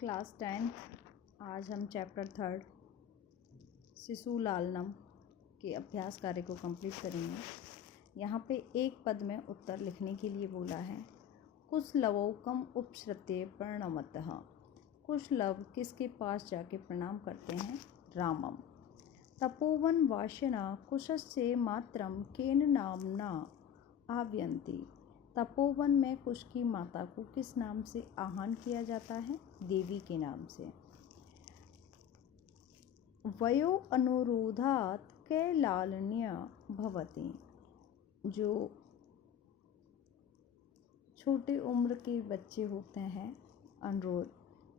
Class 10th। आज हम chapter 3 शिशु लालनम के अभ्यास कार्य को कंप्लीट करेंगे। यहाँ पे एक पद में उत्तर लिखने के लिए बोला है। कुशलवौकम उपसृत्य प्रणमतः। कुशलव किसके पास जाके प्रणाम करते हैं? रामम। तपोवन वासिना कुशस्य मात्रम केन नामना आह्वयन्ति। तपोवन में कुश की माता को किस नाम से आह्वान किया जाता है? देवी के नाम से। वयो अनुरोधात् कैलालन्य भवति। जो छोटे उम्र के बच्चे होते हैं अनुरोध,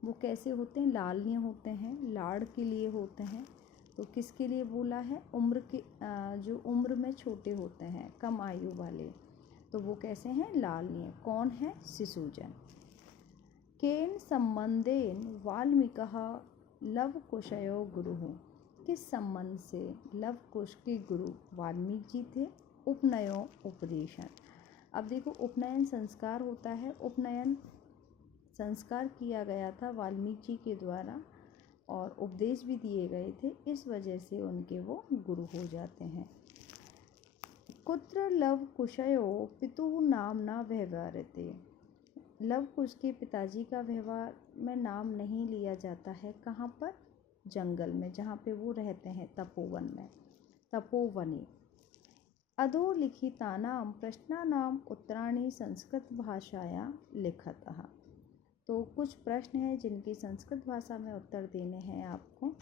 वो कैसे होते हैं? लालनीय होते हैं, लाड़ के लिए होते हैं। तो किसके लिए बोला है? उम्र के जो उम्र में छोटे होते हैं, कम आयु वाले, तो वो कैसे हैं? लालनीय। कौन है? शिशुजन। केन संबंधेन वाल्मीकः लवकुशयो गुरुः। किस संबंध से लवकुश के गुरु वाल्मीकि जी थे? उपनयो उपदेशन। अब देखो, उपनयन संस्कार होता है। उपनयन संस्कार किया गया था वाल्मीकि जी के द्वारा और उपदेश भी दिए गए थे, इस वजह से उनके वो गुरु हो जाते हैं। कुत्र लवकुशयो पितुः नामना व्यवहरते। लवकुश के पिताजी का व्यवहार में नाम नहीं लिया जाता है। कहाँ पर? जंगल में, जहाँ पे वो रहते हैं, तपोवन में। तपोवने अधोलिखितानां प्रश्नानां उत्तराणि संस्कृत भाषाया लिखतः। तो कुछ प्रश्न हैं जिनकी संस्कृत भाषा में उत्तर देने हैं आपको।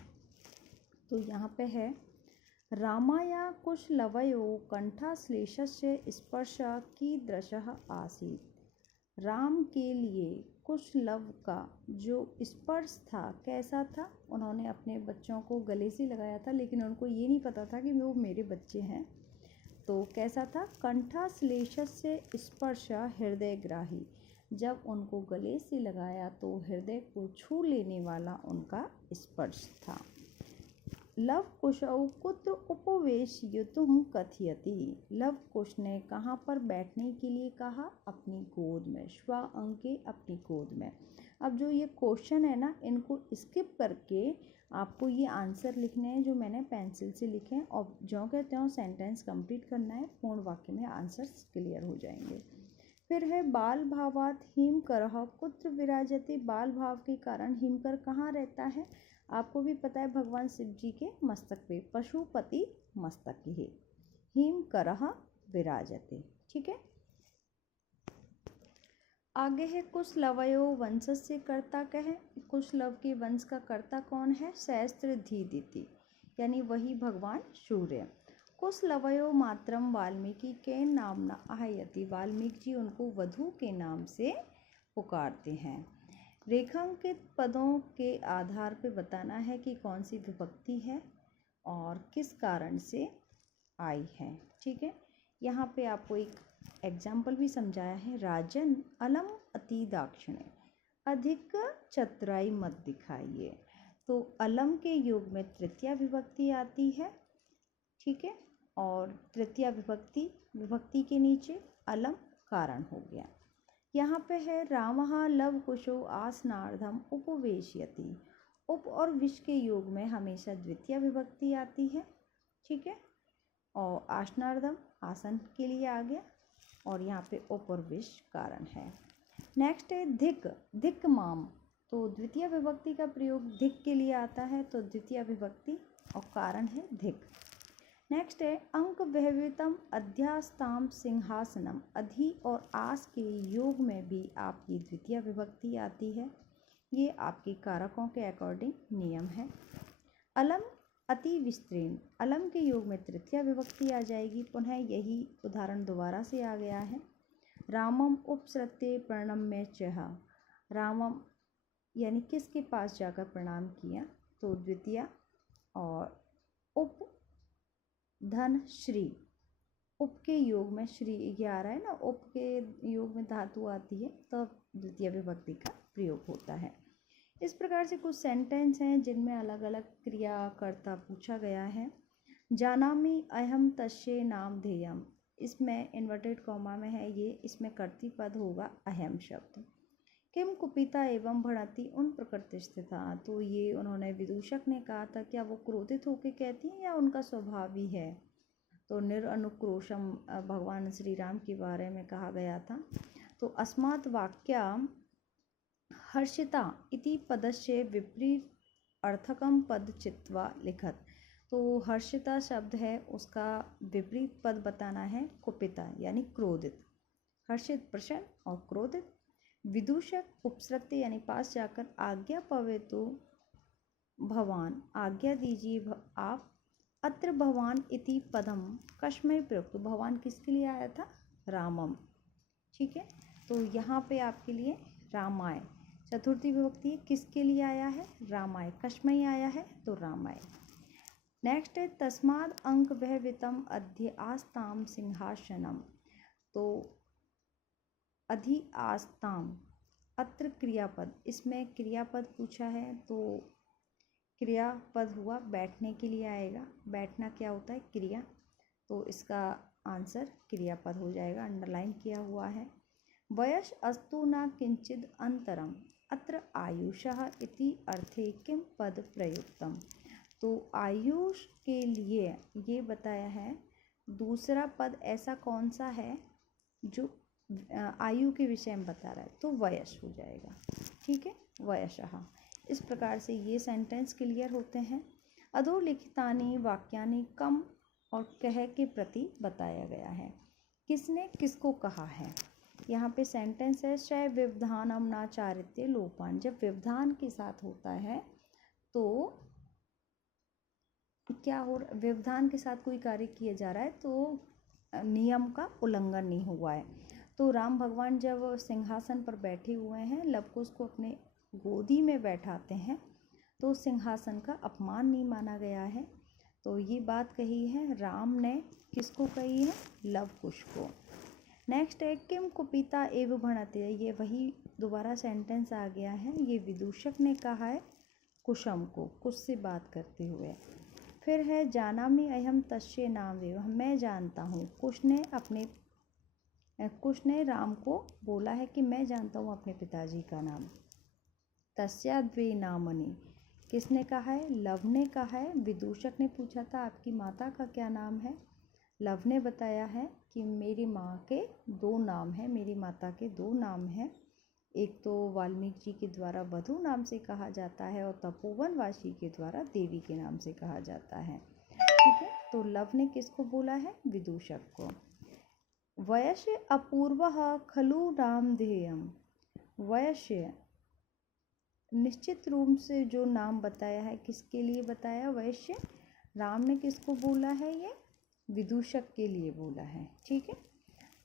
तो यहाँ पे है, रामाया कुशलवयो कंठाश्लेषस्य स्पर्श कीदृशः आसीत्। राम के लिए कुशलव का जो स्पर्श था कैसा था? उन्होंने अपने बच्चों को गले से लगाया था, लेकिन उनको ये नहीं पता था कि वो मेरे बच्चे हैं। तो कैसा था? कंठाश्लेषस्य स्पर्श हृदयग्राही। जब उनको गले से लगाया तो हृदय को छू लेने वाला उनका स्पर्श था। लवकुशौ कुत्र उपवेशयितुं कथयति। लवकुश ने कहाँ पर बैठने के लिए कहा? अपनी गोद में। श्वा अंके, अपनी गोद में। अब जो ये क्वेश्चन है ना, इनको स्किप करके आपको ये आंसर लिखने हैं जो मैंने पेंसिल से लिखे हैं, और जो कहते हैं सेंटेंस कंप्लीट करना है। पूर्ण वाक्य में आंसर्स क्लियर हो जाएंगे। फिर है, बाल भावात हिमकरः कुत्र विराजते। बाल भाव के कारण हिमकर कहाँ रहता है? आपको भी पता है, भगवान शिव जी के मस्तक पे, पशुपति मस्तक ही हिमकरः विराजते। ठीक है। आगे है, कुशलवयो वंशस्य कर्ता कह। कुशलव के वंश का कर्ता कौन है? सहस्त्रधीदिति, यानी वही भगवान सूर्य। कुशलवयो मात्रम वाल्मीकि के नामना आह्वयति। वाल्मीकि जी उनको वधू के नाम से पुकारते हैं। रेखांकित पदों के आधार पर बताना है कि कौन सी विभक्ति है और किस कारण से आई है। ठीक है। यहाँ पे आपको एक एग्जाम्पल भी समझाया है। राजन अलम अति दाक्षिणे, अधिक चतुराई मत दिखाइए। तो अलम के योग में तृतीया विभक्ति आती है। ठीक है। और तृतीया विभक्ति के नीचे अलम कारण हो गया। यहाँ पे है, रामः लवकुशो आसनार्धम उपवेशयति। उप और विश के योग में हमेशा द्वितीय विभक्ति आती है। ठीक है। और आसनार्धम आसन के लिए आ गया, और यहाँ पे उप और विश कारण है। नेक्स्ट है धिक। धिक माम, तो द्वितीय विभक्ति का प्रयोग धिक के लिए आता है, तो द्वितीय विभक्ति और कारण है धिक। नेक्स्ट है, अंक व्यवहितम अध्यास्ताम सिंहासनम। अधि और आस के योग में भी आपकी द्वितीय विभक्ति आती है। ये आपके कारकों के अकॉर्डिंग नियम है। अलम अति विस्तीर्ण, अलम के योग में तृतीय विभक्ति आ जाएगी। पुनः यही उदाहरण दोबारा से आ गया है। रामम उपसृत्य प्रणम्य चह। रामम यानी किसके पास जाकर प्रणाम किया? तो द्वितीय। और उप धन श्री, उप के योग में श्री ये आ रहा है ना, उप के योग में धातु आती है, तो द्वितीय विभक्ति का प्रयोग होता है। इस प्रकार से कुछ सेंटेंस हैं जिनमें अलग अलग क्रिया कर्ता पूछा गया है। जानामि अहम तस्य नाम ध्येयम, इसमें इन्वर्टेड कॉमा में है ये, इसमें कर्तृपद होगा अहम शब्द। किम कुपिता एवं भणति उन प्रकृतिस्थिता। तो ये उन्होंने विदूषक ने कहा था, क्या वो क्रोधित होकर कहती हैं या उनका स्वभाव ही है। तो निरनुक्रोशम भगवान श्री राम के बारे में कहा गया था। तो अस्मात् वाक्या हर्षिता इति पदस्य विपरीत अर्थकम पद चित्वा लिखत। तो हर्षिता शब्द है, उसका विपरीत पद बताना है कुपिता यानी क्रोधित। हर्षित प्रसन्न और क्रोधित। विदूषक उपसृत्य यानी पास जाकर आज्ञा पवेतु भवान, आज्ञा दीजिए आप। अत्र भवान इति पदम कस्मै प्रयुक्त। भगवान किसके लिए आया था, रामम। ठीक है, तो यहाँ पे आपके लिए रामाय चतुर्थी विभक्ति किसके लिए आया है, रामाय। कस्मै आया है तो रामाय। नेक्स्ट है तस्माद अंक वह वितम अध्य आस्ताम सिंहासनम। तो अधि आस्ताम अत्र क्रियापद, इसमें क्रियापद पूछा है तो क्रियापद हुआ बैठने के लिए आएगा। बैठना क्या होता है, क्रिया, तो इसका आंसर क्रियापद हो जाएगा, अंडरलाइन किया हुआ है। वयस अस्तु न किंचिद अंतरम अत्र आयुषः इति अर्थे किम पद प्रयुक्तम। तो आयुष के लिए ये बताया है, दूसरा पद ऐसा कौन सा है जो आयु के विषय में बता रहा है, तो वयस हो जाएगा। ठीक है, वयसः। इस प्रकार से ये सेंटेंस क्लियर होते हैं। अधोलिखितानि वाक्यानि कम और कह के प्रति बताया गया है, किसने किसको कहा है। यहाँ पे सेंटेंस है शय व्यवधानम न चारित्य लोपान। जब व्यवधान के साथ होता है तो क्या हो, व्यवधान के साथ कोई कार्य किया जा रहा है तो नियम का उल्लंघन नहीं हुआ है। तो राम भगवान जब सिंहासन पर बैठे हुए हैं, लवकुश को अपने गोदी में बैठाते हैं, तो सिंहासन का अपमान नहीं माना गया है। तो ये बात कही है राम ने, किसको कही है, लवकुश को। नेक्स्ट है किम कुपिता एव भणते। ये वही दोबारा सेंटेंस आ गया है, ये विदूषक ने कहा है कुशम को, कुश से बात करते हुए। फिर है जानामि अहम तस्य नामदेव, मैं जानता हूँ। कुश ने राम को बोला है कि मैं जानता हूँ अपने पिताजी का नाम। तस्या द्वे नामनि, किसने कहा है, लव ने कहा है। विदूषक ने पूछा था आपकी माता का क्या नाम है, लव ने बताया है कि मेरी माँ के दो नाम हैं, मेरी माता के दो नाम हैं। एक तो वाल्मीकि जी के द्वारा वधु नाम से कहा जाता है और तपोवनवासी के द्वारा देवी के नाम से कहा जाता है। ठीक है, तो लव ने किसको बोला है, विदूषक को। वयस्य अपूर्वः खलु नामधेयम्। वयस्य निश्चित रूप से जो नाम बताया है, किसके लिए बताया, वैश्य। राम ने किसको बोला है, ये विदूषक के लिए बोला है। ठीक है,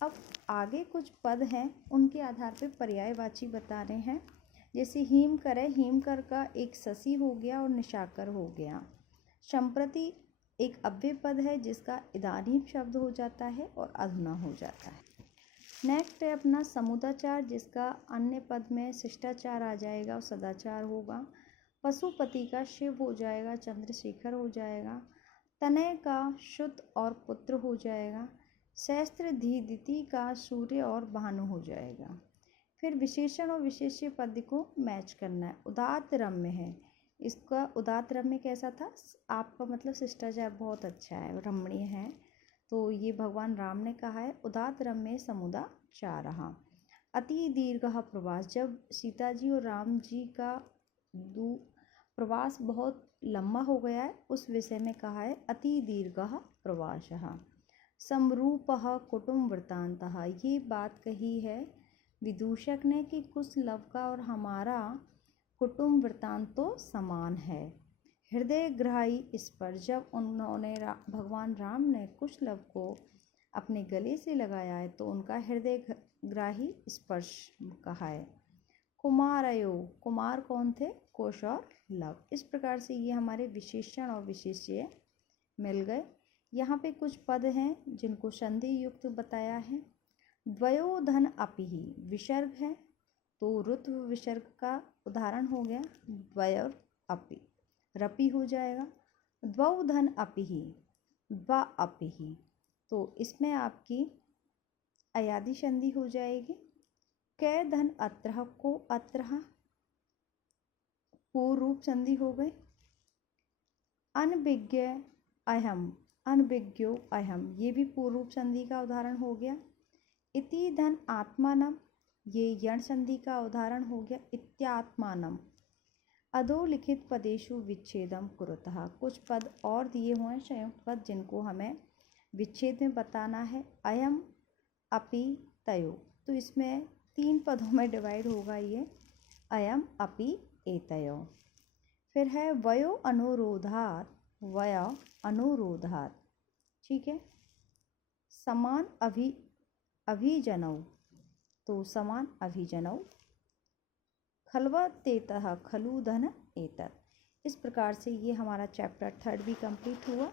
अब आगे कुछ पद हैं, उनके आधार पे पर्यायवाची बता रहे हैं। जैसे हीमकर है, हीमकर का एक शशि हो गया और निशाकर हो गया। संप्रति एक अव्यय पद है जिसका इदानीम शब्द हो जाता है और अधुना हो जाता है। नेक्स्ट है अपना समुदाचार, जिसका अन्य पद में शिष्टाचार आ जाएगा और सदाचार होगा। पशुपति का शिव हो जाएगा, चंद्रशेखर हो जाएगा। तनय का शुद्ध और पुत्र हो जाएगा। सहस्त्र धीदिति का सूर्य और भानु हो जाएगा। फिर विशेषण और विशेष्य पद को मैच करना है। उदात्त रम्य है, इसका उदात्त रम्य कैसा था, आपका मतलब शिष्टाचार बहुत अच्छा है, रमणीय है, तो ये भगवान राम ने कहा है उदात्त रम्य समुदाचारः। अति दीर्घ प्रवास, जब सीता जी और राम जी का प्रवास बहुत लंबा हो गया है, उस विषय में कहा है अति दीर्घः प्रवासः। समरूपः कुटुम्ब वृत्तान्तः, ये बात कही है विदूषक ने कि कुशलव का और हमारा कुटुम्ब वृत्तांत तो समान है। हृदय ग्राही स्पर्श, जब उन्होंने भगवान राम ने कुशलव को अपने गले से लगाया है तो उनका हृदय ग्राही स्पर्श कहा है। कुमारयो, कुमार कौन थे, कुश और लव। इस प्रकार से ये हमारे विशेषण और विशेष्य मिल गए। यहाँ पे कुछ पद हैं जिनको संधि युक्त बताया है। द्वयोधन अपिहि, विसर्ग है तो ऋत्व विसर्ग का उदाहरण हो गया द्वयोर अपि, रपि हो जाएगा। द्वौधन अपिहि, द्वा अपिहि, तो इसमें आपकी अयादि संधि हो जाएगी। कै धन अत्रः को अत्रः पूर्व रूप संधि हो गई। अनभिज्ञ अहम अनभिज्ञो अहम ये भी पूर्व रूप संधि का उदाहरण हो गया। इति धन आत्मानम ये यण संधि का उदाहरण हो गया। इत्यात्मानम अधोलिखित पदेषु विच्छेदम कुरुतः कुछ पद और दिए हुए हैं संयुक्त पद जिनको हमें विच्छेद में बताना है। अयम अपि तयो तो इसमें 3 पदों में डिवाइड होगा ये अयम अपि एतयो। फिर है वयो अनुरोधात् वय अनुरोधात् ठीक है। समान अभिजनौ तो समान अभिजनौ। खलवतेतः खलु धन एतत्। इस प्रकार से ये हमारा चैप्टर 3 भी कंप्लीट हुआ।